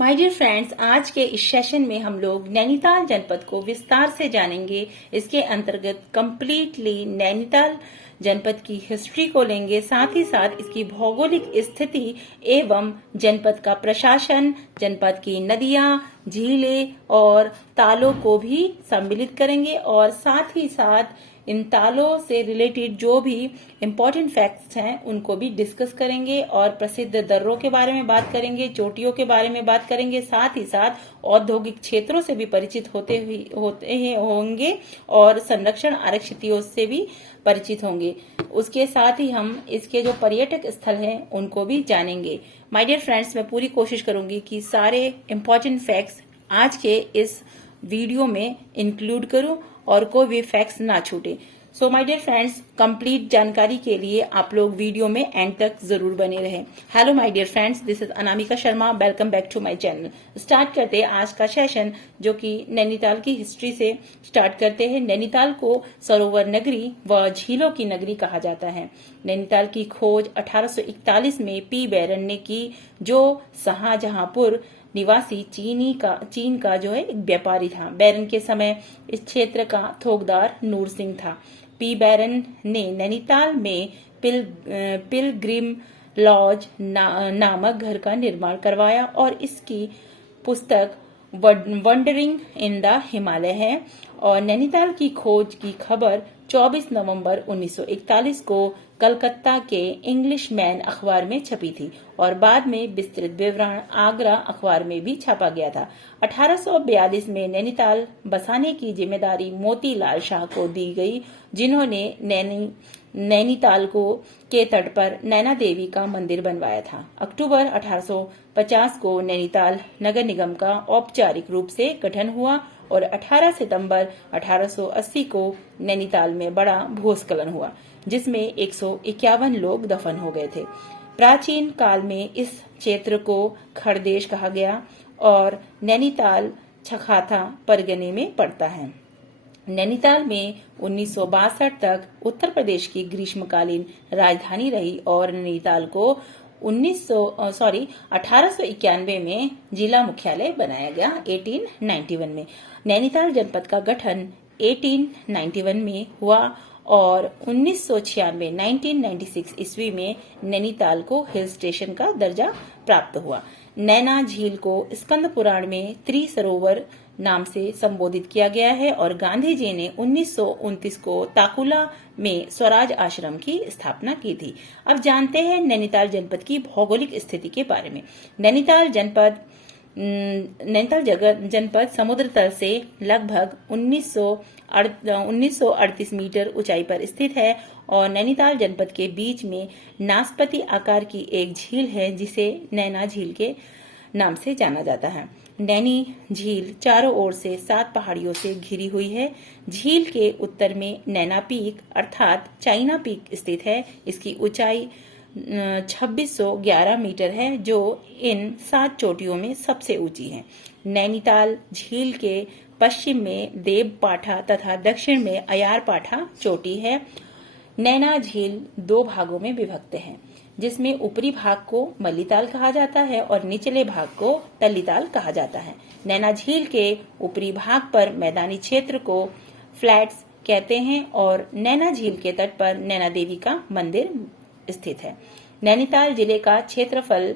My dear friends, आज के इस सेशन में हम लोग नैनीताल जनपद को विस्तार से जानेंगे। इसके अंतर्गत कंप्लीटली नैनीताल जनपद की हिस्ट्री को लेंगे, साथ ही साथ इसकी भौगोलिक स्थिति एवं जनपद का प्रशासन, जनपद की नदियां, झीलें और तालों को भी सम्मिलित करेंगे और साथ ही साथ इन तालों से रिलेटेड जो भी इम्पोर्टेंट फैक्ट्स हैं उनको भी डिस्कस करेंगे और प्रसिद्ध दर्रों के बारे में बात करेंगे, चोटियों के बारे में बात करेंगे, साथ ही साथ औद्योगिक क्षेत्रों से भी परिचित होंगे और संरक्षण आरक्षितियों से भी परिचित होंगे। उसके साथ ही हम इसके जो पर्यटक स्थल हैं उनको भी जानेंगे। माय डियर फ्रेंड्स, मैं पूरी कोशिश करूंगी कि सारे इम्पोर्टेंट फैक्ट्स आज के इस वीडियो में इंक्लूड करूं और कोई भी फैक्ट्स ना छूटे। So my dear friends, complete जानकारी के लिए आप लोग वीडियो में एंड तक जरूर बने रहें। Hello my dear friends, this is Anamika Sharma. Welcome back to my channel. Start करते हैं आज का सेशन, जो कि नैनीताल की हिस्ट्री से स्टार्ट करते हैं। नैनीताल को सरोवर नगरी व झीलों की नगरी कहा जाता है। नैनीताल की खोज 1841 में पी बैरन ने की, जो शाहजहांपुर निवासी चीन का जो है एक व्यापारी था। बैरन के समय इस क्षेत्र का थोकदार नूर सिंह था। पी बैरन ने नैनीताल में पिलग्रिम लॉज नामक घर का निर्माण करवाया और इसकी पुस्तक वंडरिंग इन द हिमालय है। और नैनीताल की खोज की खबर 24 नवंबर 1941 को कलकत्ता के इंग्लिश मैन अखबार में छपी थी और बाद में विस्तृत विवरण आगरा अखबार में भी छापा गया था। 1842 में नैनीताल बसाने की जिम्मेदारी मोतीलाल शाह को दी गई, जिन्होंने नैनीताल के तट पर नैना देवी का मंदिर बनवाया था। अक्टूबर 1850 को नैनीताल नगर निगम का औपचारिक रूप से गठन हुआ और 18 सितंबर 1880 को नैनीताल में बड़ा भूस्खलन हुआ, जिसमें 151 लोग दफन हो गए थे। प्राचीन काल में इस क्षेत्र को खड़देश कहा गया और नैनीताल छखाथा परगने में पड़ता है। नैनीताल में 1962 तक उत्तर प्रदेश की ग्रीष्मकालीन राजधानी रही और नैनीताल को 1891 में जिला मुख्यालय बनाया गया 1891 में। नैनीताल जनपद का गठन 1891 में हुआ और 1996 ईस्वी में नैनीताल को हिल स्टेशन का दर्जा प्राप्त हुआ। नैना झील को स्कंद पुराण में त्रिसरोवर नाम से संबोधित किया गया है और गांधी जी ने 1929 को ताकुला में स्वराज आश्रम की स्थापना की थी। अब जानते हैं नैनीताल जनपद की भौगोलिक स्थिति के बारे में। नैनीताल जनपद समुद्र तल से लगभग 1938 मीटर ऊंचाई पर स्थित है और नैनीताल जनपद के बीच में नाशपाती आकार की एक झील है, जिसे नैना झील के नाम से जाना जाता है। नैनी झील चारों ओर से 7 पहाड़ियों से घिरी हुई है। झील के उत्तर में नैना पीक अर्थात चाइना पीक स्थित है। इसकी ऊंचाई 2611 मीटर है, जो इन 7 चोटियों में सबसे ऊंची है। नैनीताल झील के पश्चिम में देव पाठा तथा दक्षिण में अयार पाठा चोटी है। नैना झील 2 भागों में विभक्त है, जिसमें ऊपरी भाग को मल्लीताल कहा जाता है और निचले भाग को तल्लीताल कहा जाता है। नैना झील के ऊपरी भाग पर मैदानी क्षेत्र को फ्लैट्स कहते हैं और नैना झील के तट पर नैना देवी का मंदिर स्थित है। नैनीताल जिले का क्षेत्रफल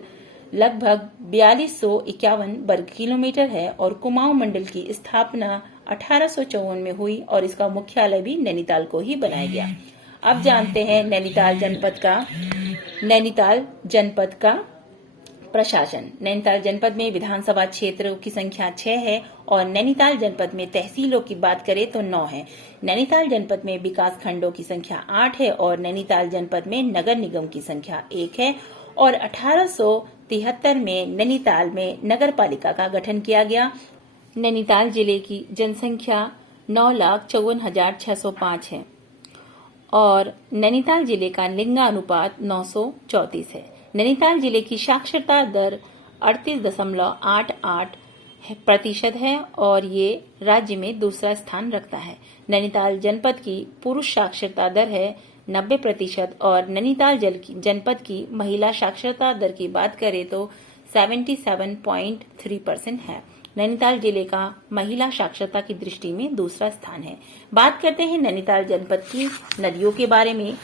लगभग 4251 वर्ग किलोमीटर है और कुमाऊं मंडल की स्थापना 1854 में हुई और इसका मुख्यालय भी नैनीताल को ही बनाया गया। अब जानते हैं नैनीताल जनपद का प्रशासन। नैनीताल जनपद में विधानसभा क्षेत्रों की संख्या 6 है और नैनीताल जनपद में तहसीलों की बात करें तो 9 है। नैनीताल जनपद में विकास खंडों की संख्या 8 है और नैनीताल जनपद में नगर निगम की संख्या 1 है और 1873 में नैनीताल में नगर पालिका का गठन किया गया। नैनीताल जिले की जनसंख्या 9,54,605 है और नैनीताल जिले का लिंगानुपात 934 है। नैनीताल जिले की साक्षरता दर 38.88% है और ये राज्य में दूसरा स्थान रखता है। नैनीताल जनपद की पुरुष साक्षरता दर है 90% और नैनीताल जनपद की महिला साक्षरता दर की बात करें तो 77.3% है। नैनीताल जिले का महिला साक्षरता की दृष्टि में दूसरा स्थान है। बात करते हैं नैनीताल जनपद की नदियों के बारे में।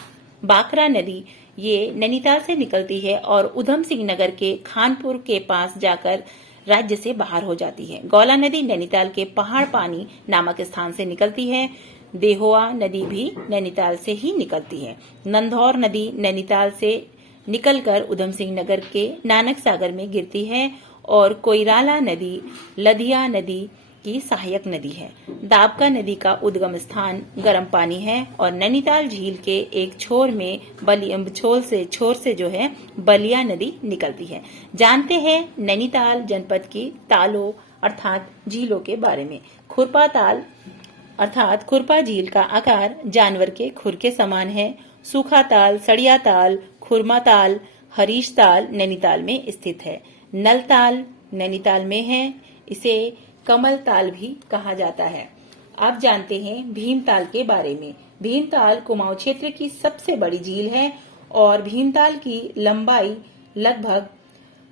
बाकरा नदी ये नैनीताल से निकलती है और उधम सिंह नगर के खानपुर के पास जाकर राज्य से बाहर हो जाती है। गौला नदी नैनीताल के पहाड़ पानी नामक स्थान से निकलती है। देहोआ नदी भी नैनीताल से ही निकलती है। नंधौर नदी नैनीताल से निकलकर उधम सिंह नगर के नानक सागर में गिरती है और कोइराला नदी लधिया नदी की सहायक नदी है। दाबका नदी का उद्गम स्थान गर्म पानी है और नैनीताल झील के एक छोर से जो है बलिया नदी निकलती है। जानते हैं नैनीताल जनपद की तालों अर्थात झीलों के बारे में। खुरपा ताल अर्थात खुरपा झील का आकार जानवर के खुर के समान है। सूखा ताल, सड़िया ताल, खुरमा ताल, हरीश ताल नैनीताल में स्थित है। नल ताल नैनीताल में है। इसे कमल ताल भी कहा जाता है। अब जानते हैं भीमताल के बारे में। भीमताल कुमाऊं क्षेत्र की सबसे बड़ी झील है और भीमताल की लंबाई लगभग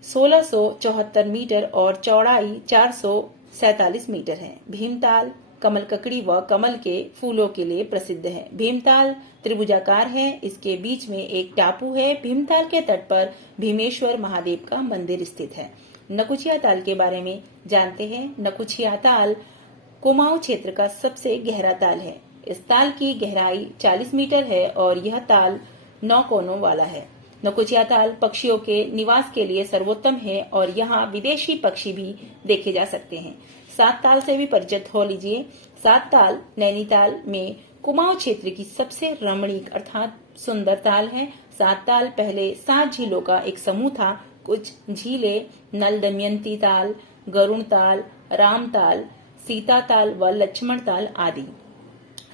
1674 मीटर और चौड़ाई 447 मीटर है। भीमताल कमल ककड़ी व कमल के फूलों के लिए प्रसिद्ध है। भीमताल त्रिभुजाकार है। इसके बीच में एक टापू है। भीमताल के तट पर भीमेश्वर महादेव का मंदिर स्थित है। नकुचिया ताल के बारे में जानते हैं। नकुचिया ताल कुमाऊं क्षेत्र का सबसे गहरा ताल है। इस ताल की गहराई 40 मीटर है और यह ताल 9 कोनों वाला है। नकुचिया ताल पक्षियों के निवास के लिए सर्वोत्तम है और यहाँ विदेशी पक्षी भी देखे जा सकते हैं। सात ताल से भी परिचित हो लीजिए। सात ताल नैनीताल में कुमाऊं क्षेत्र की सबसे रमणीक अर्थात सुंदर ताल है। सात ताल पहले 7 झीलों का एक समूह था। कुछ झीलें नल दमयंती ताल, गरुण ताल, राम ताल, सीता ताल व लक्ष्मण ताल आदि।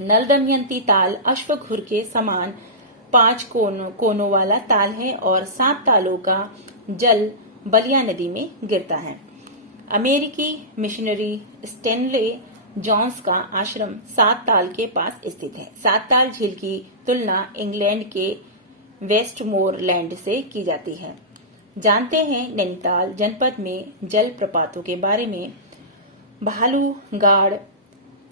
नल दमयंती ताल अश्वघुर के समान 5 कोनों वाला ताल है और 7 तालों का जल बलिया नदी में गिरता है। अमेरिकी मिशनरी स्टेनले जॉन्स का आश्रम 7 ताल के पास स्थित है। 7 ताल झील की तुलना इंग्लैंड के वेस्टमोरलैंड से की जाती है। जानते हैं नैनीताल जनपद में जलप्रपातों के बारे में। भालूगाड़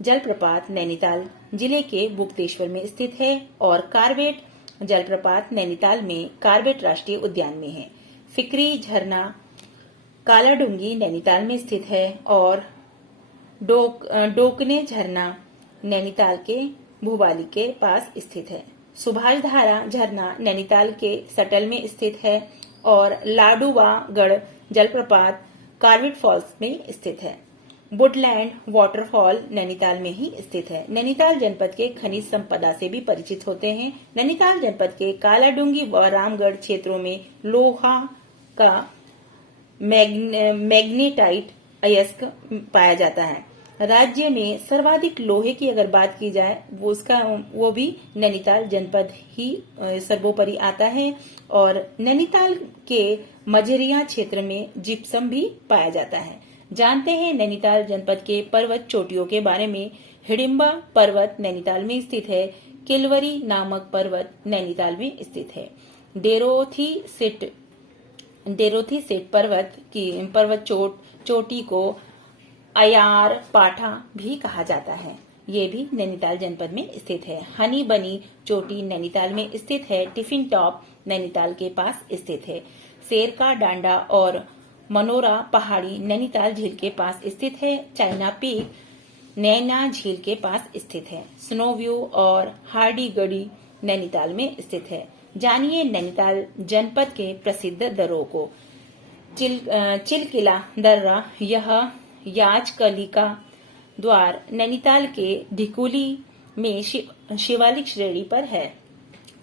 जलप्रपात नैनीताल जिले के मुक्तेश्वर में स्थित है और कार्बेट जलप्रपात नैनीताल में कार्बेट राष्ट्रीय उद्यान में है। फिकरी झरना कालाडूंगी नैनीताल में स्थित है और डोकने झरना नैनीताल के भूबाली के पास स्थित है। सुभाषधारा झरना नैनीताल के सटल में स्थित है और लाडूवागढ़ जलप्रपात कार्बेट फॉल्स में स्थित है। वुडलैंड वाटरफॉल नैनीताल में ही स्थित है। नैनीताल जनपद के खनिज संपदा से भी परिचित होते हैं। नैनीताल जनपद के कालाडूंगी व रामगढ़ क्षेत्रों में लोहा का मैग्नेटाइट अयस्क पाया जाता है। राज्य में सर्वाधिक लोहे की अगर बात की जाए वो भी नैनीताल जनपद ही सर्वोपरि आता है और नैनीताल के मझरिया क्षेत्र में जिप्सम भी पाया जाता है। जानते हैं नैनीताल जनपद के पर्वत चोटियों के बारे में। हिडिंबा पर्वत नैनीताल में स्थित है। किलवरी नामक पर्वत नैनीताल में स्थित है। डेरोथी सेट पर्वत चोटी को अयार पाठा भी कहा जाता है। ये भी नैनीताल जनपद में स्थित है। हनी बनी चोटी नैनीताल में स्थित है। टिफिन टॉप नैनीताल के पास स्थित है। शेर का डांडा और मनोरा पहाड़ी नैनीताल झील के पास स्थित है। चाइना पीक नैना झील के पास स्थित है। स्नो व्यू और हार्डीगढ़ी नैनीताल में स्थित है। जानिए नैनीताल जनपद के प्रसिद्ध दर्रों को। चिलकिला दर्रा यह याचकलिका द्वार नैनीताल के ढिकुली में शिवालिक श्रेणी पर है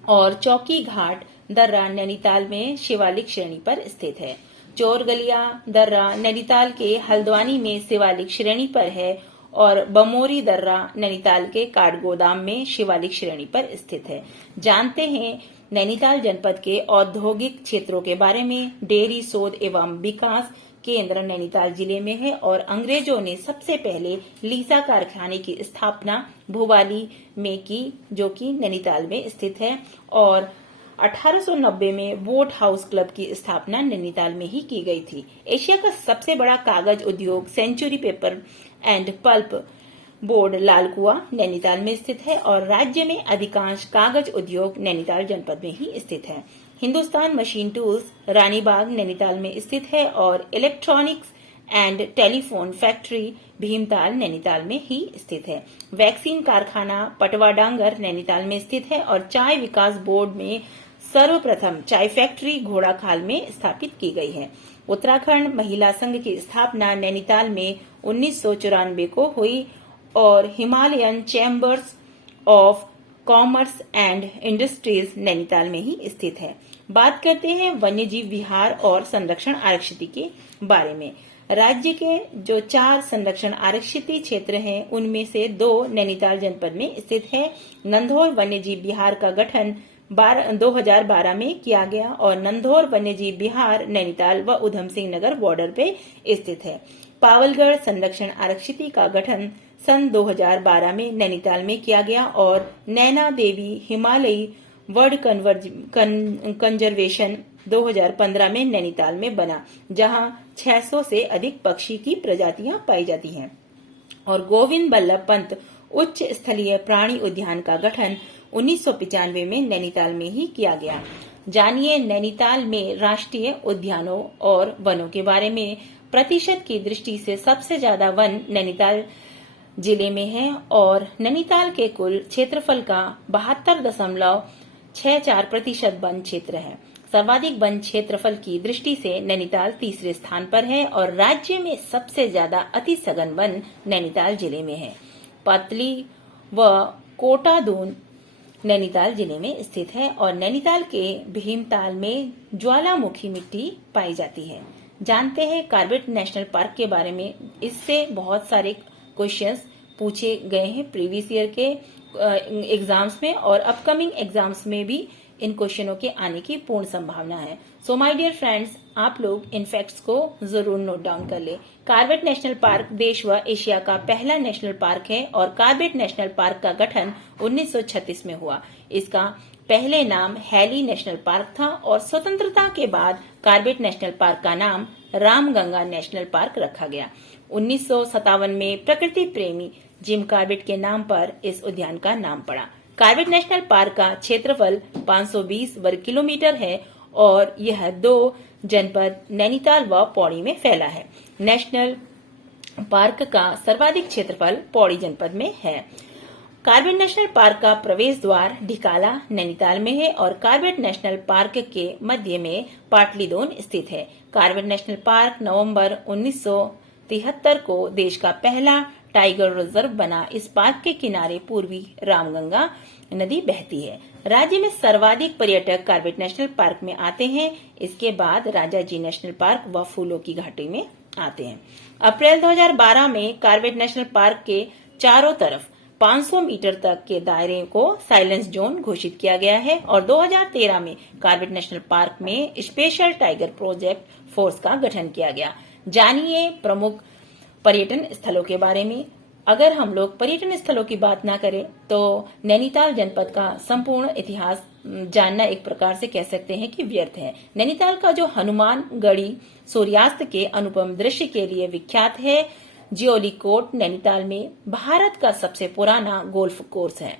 और चौकी घाट दर्रा नैनीताल में शिवालिक श्रेणी पर स्थित है। चोरगलिया दर्रा नैनीताल के हल्द्वानी में शिवालिक श्रेणी पर है और बमोरी दर्रा नैनीताल के काठगोदाम में शिवालिक श्रेणी पर स्थित है। जानते हैं नैनीताल जनपद के औद्योगिक क्षेत्रों के बारे में। डेयरी शोध एवं विकास केंद्र नैनीताल जिले में है और अंग्रेजों ने सबसे पहले लीसा कारखाने की स्थापना भूवाली में की, जो कि नैनीताल में स्थित है। और 1890 में बोट हाउस क्लब की स्थापना नैनीताल में ही की गई थी। एशिया का सबसे बड़ा कागज उद्योग century paper and pulp board Lalkuan Nainital में स्थित है और राज्य में अधिकांश कागज उद्योग नैनीताल जनपद में ही स्थित है। हिंदुस्तान मशीन टूल्स रानीबाग नैनीताल में स्थित है और electronics and telephone factory Bhimtal Nainital में ही स्थित है। वैक्सीन कारखाना पटवा डांगर नैनीताल में स्थित है और चाय विकास बोर्ड में सर्वप्रथम चाय फैक्ट्री घोड़ाखाल में स्थापित की गई है। उत्तराखंड महिला संघ की स्थापना नैनीताल में 1994 को हुई और Himalayan chambers of commerce and industries Nainital में ही स्थित है। बात करते हैं वन्यजीव विहार और संरक्षण आरक्षित के बारे में। राज्य के जो 4 संरक्षण आरक्षित क्षेत्र हैं, उनमें से 2 नैनीताल जनपद में स्थित है। नंधौर वन्यजीव विहार का गठन 2012 में किया गया और नंधौर वन्यजीव विहार नैनीताल व उधम सिंह नगर बॉर्डर पे स्थित है। पावलगढ़ संरक्षण आरक्षित का गठन सन 2012 में नैनीताल में किया गया और नैना देवी हिमालयी बर्ड कंजर्वेशन 2015 में नैनीताल में बना, जहां 600 से अधिक पक्षी की प्रजातियां पाई जाती हैं। और गोविंद बल्लभ पंत उच्च स्थलीय प्राणी उद्यान का गठन 1995 में नैनीताल में ही किया गया। जानिए नैनीताल में राष्ट्रीय उद्यानों और वनों के बारे में। प्रतिशत की दृष्टि से सबसे ज्यादा वन नैनीताल जिले में है और नैनीताल के कुल क्षेत्रफल का 72.64% वन क्षेत्र है। सर्वाधिक वन क्षेत्रफल की दृष्टि से नैनीताल तीसरे स्थान पर है और राज्य में सबसे ज्यादा अति सघन वन नैनीताल जिले में है। पतली व कोटादून नैनीताल जिले में स्थित है और नैनीताल के भीमताल में ज्वालामुखी मिट्टी पाई जाती है। जानते हैं कार्बेट नेशनल पार्क के बारे में। इससे बहुत सारे क्वेश्चंस पूछे गए हैं प्रीवियस ईयर के एग्जाम्स में और अपकमिंग एग्जाम्स में भी इन क्वेश्चनों के आने की पूर्ण संभावना है। सो माय डियर फ्रेंड्स, आप लोग इन फैक्ट्स को जरूर नोट डाउन कर ले। कार्बेट नेशनल पार्क देश व एशिया का पहला नेशनल पार्क है और कार्बेट नेशनल पार्क का गठन 1936 में हुआ। इसका पहले नाम हैली नेशनल पार्क था और स्वतंत्रता के बाद कार्बेट नेशनल पार्क का नाम रामगंगा नेशनल पार्क रखा गया। 1957 में प्रकृति प्रेमी जिम कार्बेट के नाम पर इस उद्यान का नाम पड़ा। कार्बेट नेशनल पार्क का क्षेत्रफल 520 वर्ग किलोमीटर है और यह 2 जनपद नैनीताल व पौड़ी में फैला है। नेशनल पार्क का सर्वाधिक क्षेत्रफल पौड़ी जनपद में है। कार्बेट नेशनल पार्क का प्रवेश द्वार ढिकाला नैनीताल में है और कार्बेट नेशनल पार्क के मध्य में पाटलीदोन स्थित है। कार्बेट नेशनल पार्क नवंबर 1973 को देश का पहला टाइगर रिजर्व बना। इस पार्क के किनारे पूर्वी रामगंगा नदी बहती है। राज्य में सर्वाधिक पर्यटक कार्बेट नेशनल पार्क में आते हैं। इसके बाद राजाजी नेशनल पार्क व फूलों की घाटी में आते हैं। अप्रैल 2012 में कार्बेट नेशनल पार्क के चारों तरफ 500 मीटर तक के दायरे को साइलेंस जोन घोषित किया गया है और 2013 में कार्बेट नेशनल पार्क में स्पेशल टाइगर प्रोजेक्ट फोर्स का गठन किया गया। जानिए प्रमुख पर्यटन स्थलों के बारे में। अगर हम लोग पर्यटन स्थलों की बात ना करें तो नैनीताल जनपद का संपूर्ण इतिहास जानना एक प्रकार से कह सकते हैं कि व्यर्थ है। नैनीताल का जो हनुमानगढ़ी सूर्यास्त के अनुपम दृश्य के लिए विख्यात है। जियोली कोट नैनीताल में भारत का सबसे पुराना गोल्फ कोर्स है।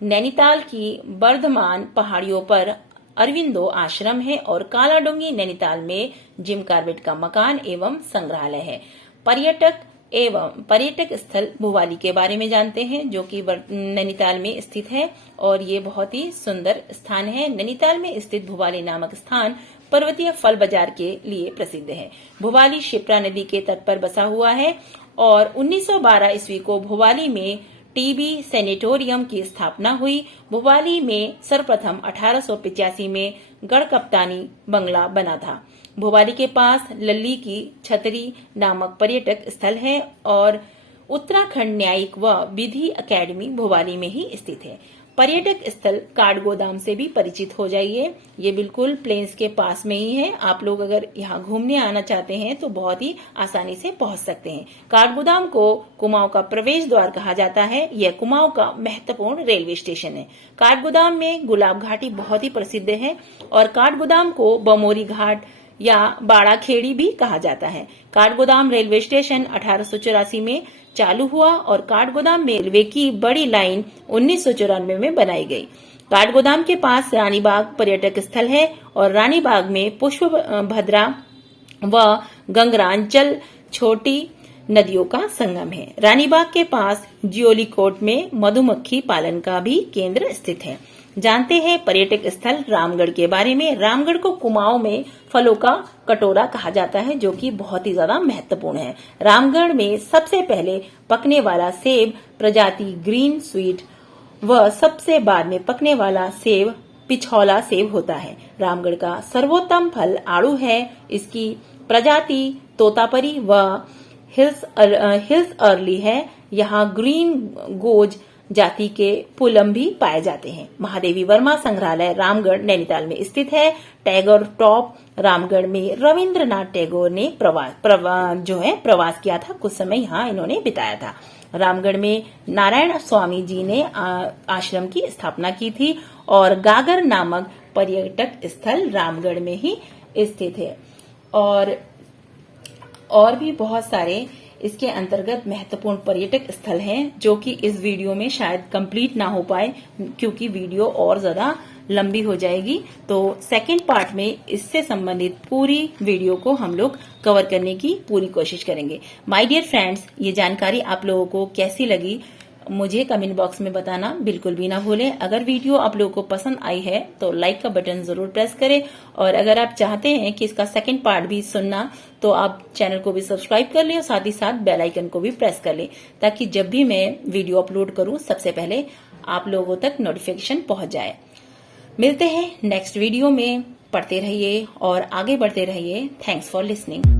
नैनीताल की वर्धमान पहाड़ियों पर अरविंदो आश्रम है और कालाडूंगी नैनीताल में जिम कार्बेट का मकान एवं संग्रहालय है। पर्यटक स्थल भुवाली के बारे में जानते हैं, जो कि नैनीताल में स्थित है और ये बहुत ही सुंदर स्थान है। नैनीताल में स्थित भुवाली नामक स्थान पर्वतीय फल बाजार के लिए प्रसिद्ध है। भुवाली शिप्रा नदी के तट पर बसा हुआ है और 1912 ईस्वी को भुवाली में टीबी सैनिटोरियम की स्थापना हुई। भुवाली में सर्वप्रथम 1885 में गढ़कप्तानी बंगला बना था। भुवाली के पास लल्ली की छतरी नामक पर्यटक स्थल है और उत्तराखंड न्यायिक व विधि अकेडमी भुवाली में ही स्थित है। पर्यटक स्थल काठगोदाम से भी परिचित हो जाइए। ये बिल्कुल प्लेन्स के पास में ही है। आप लोग अगर यहाँ घूमने आना चाहते हैं तो बहुत ही आसानी से पहुंच सकते हैं। काठगोदाम को कुमाऊं का प्रवेश द्वार कहा जाता है। यह कुमाऊं का महत्वपूर्ण रेलवे स्टेशन है। काठगोदाम में गुलाब घाटी बहुत ही प्रसिद्ध है और काठगोदाम को बमोरी घाट या बाड़ा खेड़ी भी कहा जाता है। काठगोदाम रेलवे स्टेशन 1884 में चालू हुआ और काठगोदाम में रेलवे की बड़ी लाइन 1994 में बनाई गई। काठगोदाम के पास रानीबाग पर्यटक स्थल है और रानीबाग में पुष्पभद्रा व गंगरांचल छोटी नदियों का संगम है। रानीबाग के पास जियोलीकोट में मधुमक्खी पालन का भी केंद्र स्थित है। जानते हैं पर्यटक स्थल रामगढ़ के बारे में। रामगढ़ को कुमाऊं में फलों का कटोरा कहा जाता है, जो कि बहुत ही ज्यादा महत्वपूर्ण है। रामगढ़ में सबसे पहले पकने वाला सेब प्रजाति ग्रीन स्वीट व सबसे बाद में पकने वाला सेब पिछौला सेब होता है। रामगढ़ का सर्वोत्तम फल आड़ू है। इसकी प्रजाति तोतापरी व हिल्स अर्ली है। यहाँ ग्रीन गोज जाति के पुलम भी पाए जाते हैं। महादेवी वर्मा संग्रहालय रामगढ़ नैनीताल में स्थित है। टैगोर टॉप रामगढ़ में रविंद्रनाथ टैगोर ने प्रवास किया था। कुछ समय यहाँ इन्होंने बिताया था। रामगढ़ में नारायण स्वामी जी ने आश्रम की स्थापना की थी और गागर नामक पर्यटक स्थल रामगढ़ में ही स्थित है। और भी बहुत सारे इसके अंतर्गत महत्वपूर्ण पर्यटक स्थल हैं, जो कि इस वीडियो में शायद कंप्लीट ना हो पाए क्योंकि वीडियो और ज्यादा लंबी हो जाएगी। तो सेकंड पार्ट में इससे संबंधित पूरी वीडियो को हम लोग कवर करने की पूरी कोशिश करेंगे। माय डियर फ्रेंड्स, ये जानकारी आप लोगों को कैसी लगी मुझे कमेंट बॉक्स में बताना बिल्कुल भी ना भूलें। अगर वीडियो आप लोगों को पसंद आई है तो लाइक का बटन जरूर प्रेस करें और अगर आप चाहते हैं कि इसका सेकंड पार्ट भी सुनना तो आप चैनल को भी सब्सक्राइब कर लें और साथ ही साथ बेल आइकन को भी प्रेस कर लें, ताकि जब भी मैं वीडियो अपलोड करूं सबसे पहले आप लोगों तक नोटिफिकेशन पहुंच जाए। मिलते हैं नेक्स्ट वीडियो में। पढ़ते रहिए और आगे बढ़ते रहिए। Thanks for listening.